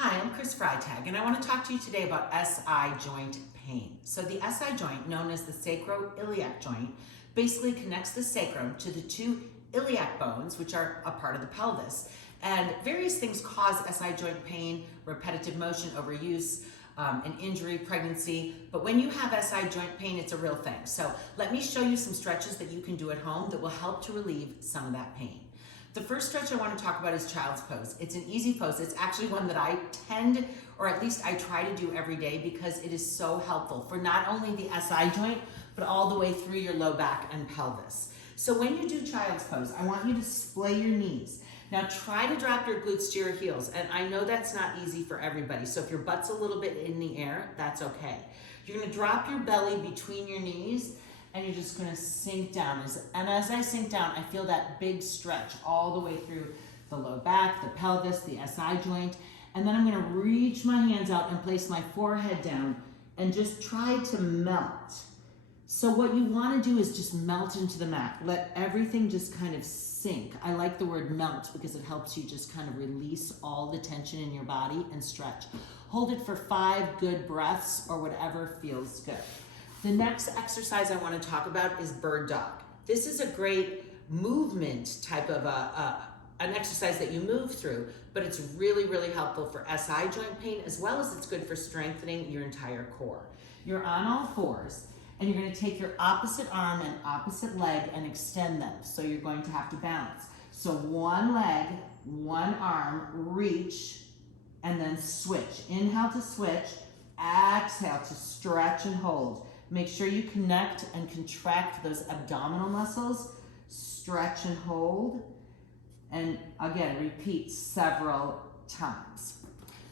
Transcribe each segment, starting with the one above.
Hi, I'm Chris Freytag, and I want to talk to you today about SI joint pain. So the SI joint, known as the sacroiliac joint, basically connects the sacrum to the two iliac bones, which are a part of the pelvis. And various things cause SI joint pain: repetitive motion, overuse, an injury, pregnancy. But when you have SI joint pain, it's a real thing. So let me show you some stretches that you can do at home that will help to relieve some of that pain. The first stretch I want to talk about is child's pose. It's an easy pose. It's actually one that I tend, or at least I try to do every day, because it is so helpful for not only the SI joint, but all the way through your low back and pelvis. So when you do child's pose, I want you to splay your knees. Now try to drop your glutes to your heels. And I know that's not easy for everybody. So if your butt's a little bit in the air, that's okay. You're gonna drop your belly between your knees, and you're just gonna sink down. And as I sink down, I feel that big stretch all the way through the low back, the pelvis, the SI joint. And then I'm gonna reach my hands out and place my forehead down and just try to melt. So what you wanna do is just melt into the mat. Let everything just kind of sink. I like the word melt because it helps you just kind of release all the tension in your body and stretch. Hold it for 5 good breaths or whatever feels good. The next exercise I want to talk about is bird dog. This is a great movement type of an exercise that you move through, but it's really, really helpful for SI joint pain, as well as it's good for strengthening your entire core. You're on all fours, and you're going to take your opposite arm and opposite leg and extend them. So you're going to have to balance. So one leg, one arm, reach, and then switch. Inhale to switch, exhale to stretch and hold. Make sure you connect and contract those abdominal muscles, stretch and hold, and again, repeat several times.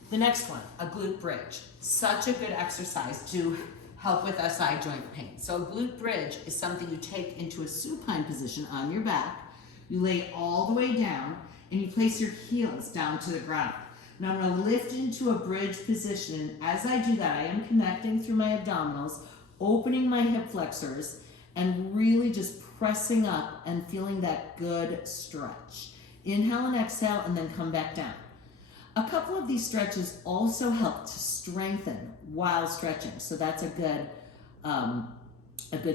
The next one, a glute bridge. Such a good exercise to help with SI joint pain. So a glute bridge is something you take into a supine position on your back. You lay all the way down, and you place your heels down to the ground. Now I'm gonna lift into a bridge position. As I do that, I am connecting through my abdominals, opening my hip flexors, and really just pressing up and feeling that good stretch. Inhale and exhale, and then come back down. A couple of these stretches also help to strengthen while stretching, so that's a good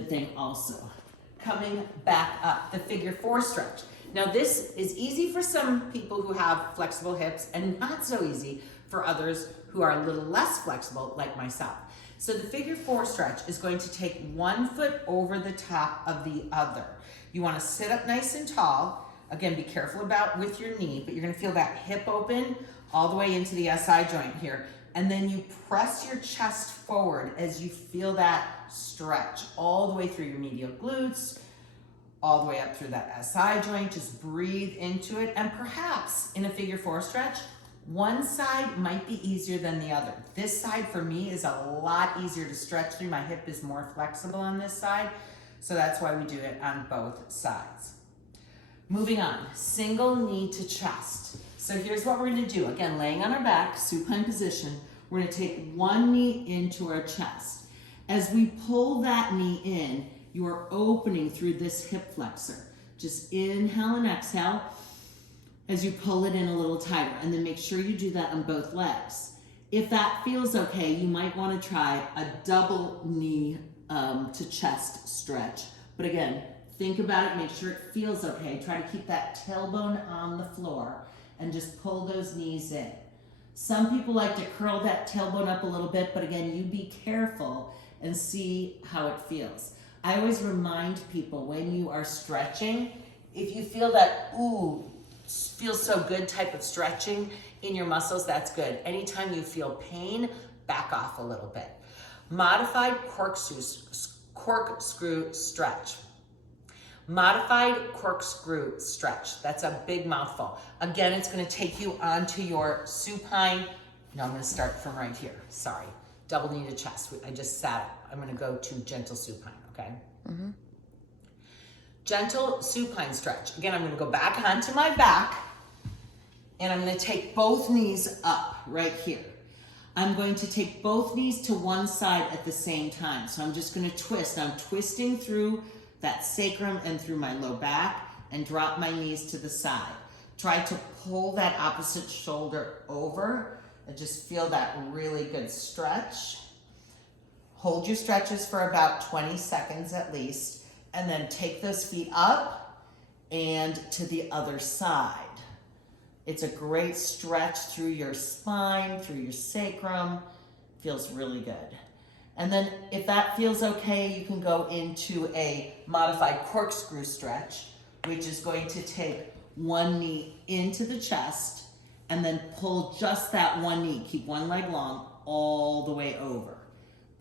thing also. Coming back up, the figure 4 stretch. Now this is easy for some people who have flexible hips, and not so easy for others who are a little less flexible, like myself. So the figure 4 stretch is going to take one foot over the top of the other. You want to sit up nice and tall. Again, be careful about with your knee, but you're going to feel that hip open all the way into the SI joint here. And then you press your chest forward as you feel that stretch all the way through your medial glutes, all the way up through that SI joint. Just breathe into it. And perhaps in a figure 4 stretch, one side might be easier than the other. This side for me is a lot easier to stretch through. My hip is more flexible on this side, so that's why we do it on both sides. Moving on, single knee to chest. So here's what we're gonna do. Again, laying on our back, supine position, we're gonna take one knee into our chest. As we pull that knee in, you are opening through this hip flexor. Just inhale and exhale as you pull it in a little tighter, and then make sure you do that on both legs. If that feels okay, you might want to try a double knee to chest stretch. But again, think about it, make sure it feels okay. Try to keep that tailbone on the floor and just pull those knees in. Some people like to curl that tailbone up a little bit, but again, you be careful and see how it feels. I always remind people when you are stretching, if you feel that, ooh, feels so good type of stretching in your muscles, that's good. Anytime you feel pain, back off a little bit. Modified corkscrew stretch. Modified corkscrew stretch. That's a big mouthful. Again, it's going to take you onto your supine. No, I'm going to start from right here. Sorry. Double knee to chest. I just sat up. I'm going to go to gentle supine, okay? Mm-hmm. Gentle supine stretch. Again, I'm going to go back onto my back, and I'm going to take both knees up right here. I'm going to take both knees to one side at the same time. So I'm just going to twist. I'm twisting through that sacrum and through my low back, and drop my knees to the side. Try to pull that opposite shoulder over I just feel that really good stretch. Hold your stretches for about 20 seconds at least, and then take those feet up and to the other side. It's a great stretch through your spine, through your sacrum. Feels really good. And then if that feels okay, you can go into a modified corkscrew stretch, which is going to take one knee into the chest and then pull just that one knee. Keep one leg long all the way over.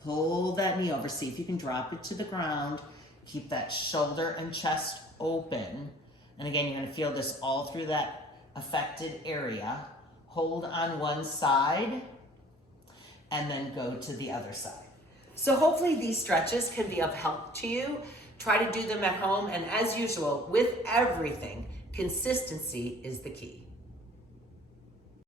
Pull that knee over. See if you can drop it to the ground. Keep that shoulder and chest open. And again, you're gonna feel this all through that affected area. Hold on one side and then go to the other side. So hopefully these stretches can be of help to you. Try to do them at home, and as usual, with everything, consistency is the key.